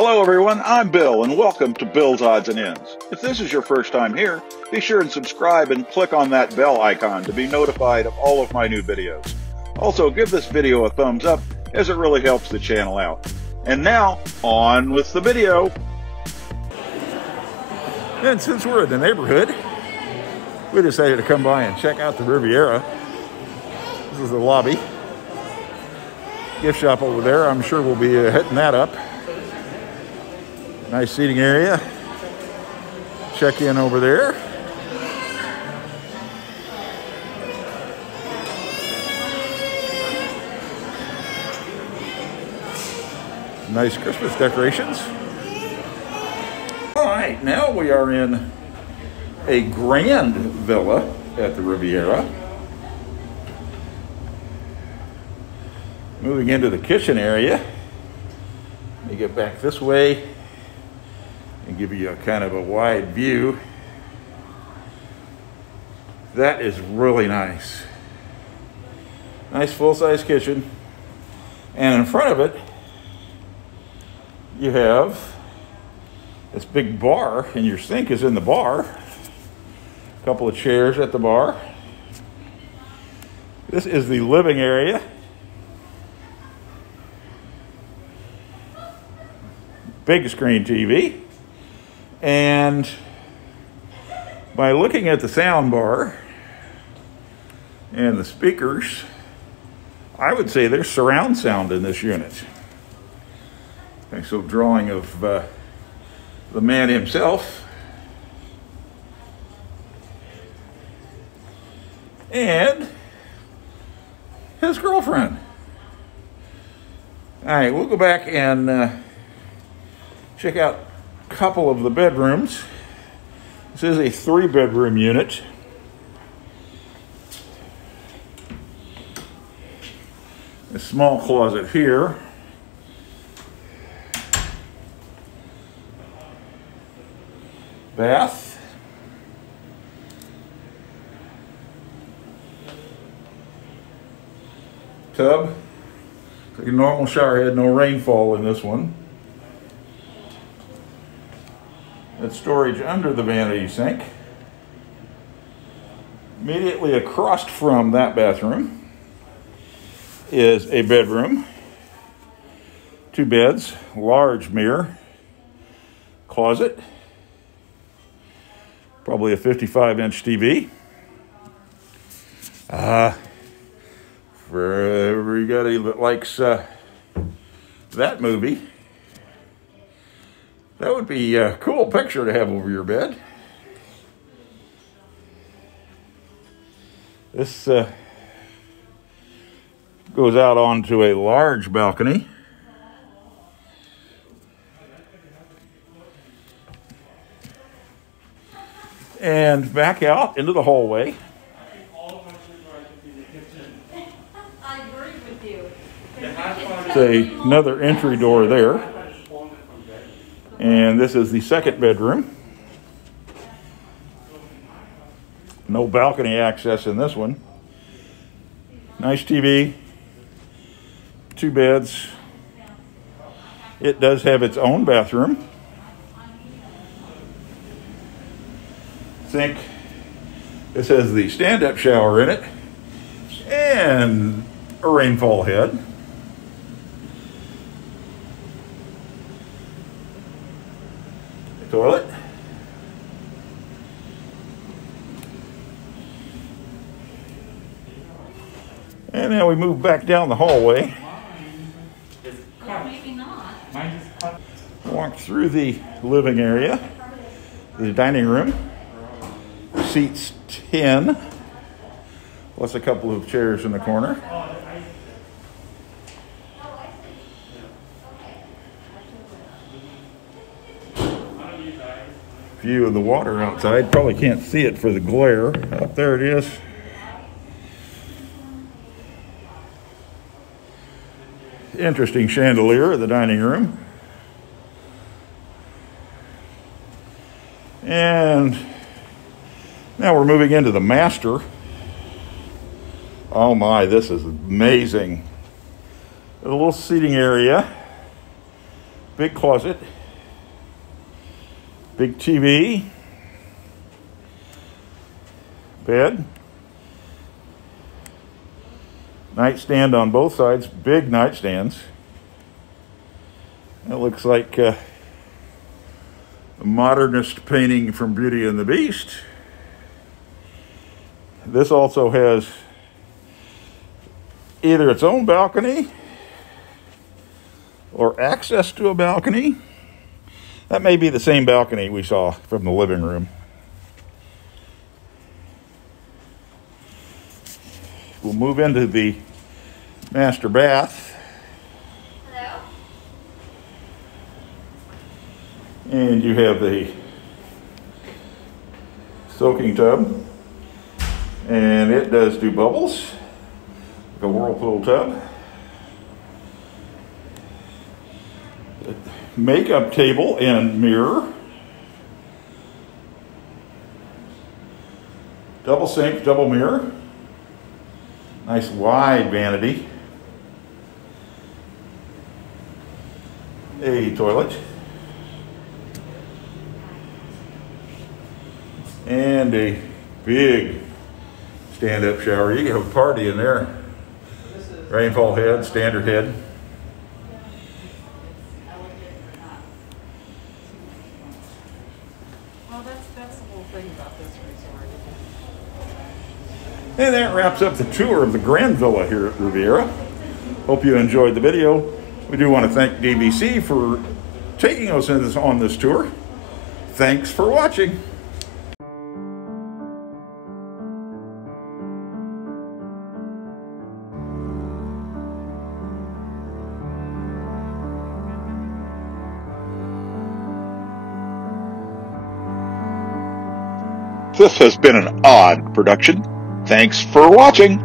Hello everyone, I'm Bill and welcome to Bill's Odds and Ends. If this is your first time here, be sure and subscribe and click on that bell icon to be notified of all of my new videos. Also, give this video a thumbs up as it really helps the channel out. And now, on with the video. And since we're in the neighborhood, we decided to come by and check out the Riviera. This is the lobby. Gift shop over there. I'm sure we'll be hitting that up. Nice seating area. Check in over there. Nice Christmas decorations. All right, now we are in a grand villa at the Riviera. Moving into the kitchen area. Let me get back this way and give you a kind of a wide view. That is really nice. Nice full-size kitchen. And in front of it, you have this big bar, and your sink is in the bar. A couple of chairs at the bar. This is the living area. Big screen TV. And by looking at the sound bar and the speakers, I would say there's surround sound in this unit. Nice little drawing of the man himself. And his girlfriend. All right, we'll go back and check out a couple of the bedrooms. This is a 3-bedroom unit. A small closet here. Bath. Tub. Like a normal shower head, no rainfall in this one. That's storage under the vanity sink. Immediately across from that bathroom is a bedroom. 2 beds, large mirror, closet, probably a 55-inch TV. For everybody that likes that movie, that would be a cool picture to have over your bed. This goes out onto a large balcony. And back out into the hallway. There's another entry door there. And this is the 2nd bedroom. No balcony access in this one. Nice TV. 2 beds. It does have its own bathroom. Sink. This has the stand-up shower in it. And a rainfall head. Toilet. And now we move back down the hallway. Maybe not. Walk through the living area, the dining room, seats 10, plus a couple of chairs in the corner. View of the water outside. Probably can't see it for the glare. Up there it is. Interesting chandelier in the dining room. And now we're moving into the master. Oh my, this is amazing. A little seating area. big closet, big TV, bed, nightstand on both sides, big nightstands. That looks like a modernist painting from Beauty and the Beast. This also has either its own balcony or access to a balcony. That may be the same balcony we saw from the living room. We'll move into the master bath. Hello? And you have the soaking tub. And it does do bubbles, like a whirlpool tub. Makeup table and mirror. Double sink, double mirror. Nice wide vanity. A toilet. And a big stand-up shower. You can have a party in there. Rainfall head, standard head. Well, that's the whole thing about this resort. And that wraps up the tour of the Grand Villa here at Riviera. Hope you enjoyed the video. We do want to thank DVC for taking us on this tour. Thanks for watching. This has been an odd production. Thanks for watching.